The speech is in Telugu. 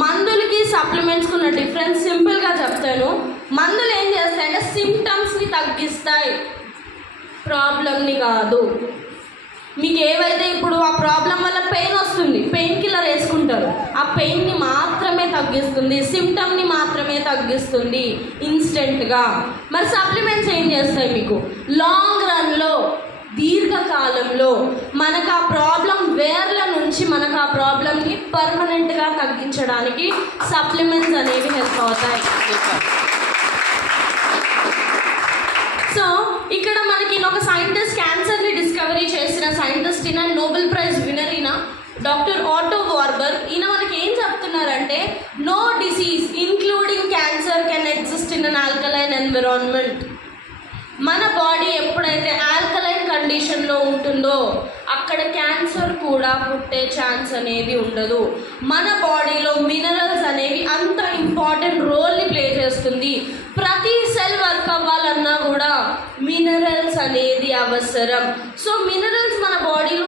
మందులకి సప్లిమెంట్స్కి ఉన్న డిఫరెన్స్ సింపుల్గా చెప్తాను. మందులు ఏం చేస్తాయంటే సిమ్టమ్స్ని తగ్గిస్తాయి, ప్రాబ్లమ్ని కాదు. మీకు ఏవైతే ఇప్పుడు ఆ ప్రాబ్లం వల్ల పెయిన్ వస్తుంది, పెయిన్ కిల్లర్ వేసుకుంటారు, ఆ పెయిన్ని మాత్రమే తగ్గిస్తుంది, సిమ్టమ్ని మాత్రమే తగ్గిస్తుంది ఇన్స్టెంట్గా. మరి సప్లిమెంట్స్ ఏం చేస్తాయి? మీకు లాంగ్ రన్లో, దీర్ఘకాలంలో మనకు ఆ ప్రాబ్లం వేర్ల నుంచి మనకు ఆ ప్రాబ్లంని పర్మనెంట్గా తగ్గించడానికి సప్లిమెంట్స్ అనేవి హెల్ప్ అవుతాయి. సో ఇక్కడ మనకి ఒక సైంటిస్ట్, క్యాన్సర్ని డిస్కవరీ చేసిన సైంటిస్ట్ ఈయన, నోబెల్ ప్రైజ్ విన్నర్ ఈయన, డాక్టర్ ఆటో వార్బర్. ఈయన మనకి ఏం చెప్తున్నారంటే, no disease including cancer can exist in an alkaline environment. మన బాడీ ఎప్పుడైతే ఆల్కలైన్ కండిషన్లో ఉంటుందో అక్కడ క్యాన్సర్ కూడా పుట్టే ఛాన్స్ అనేది ఉండదు. మన బాడీలో మినరల్స్ అనేవి అంత ఇంపార్టెంట్ రోల్ని ప్లే చేస్తుంది. ప్రతి సెల్ వర్క్ అవ్వాలన్నా కూడా మినరల్స్ అనేది అవసరం. సో మినరల్స్ మన బాడీలో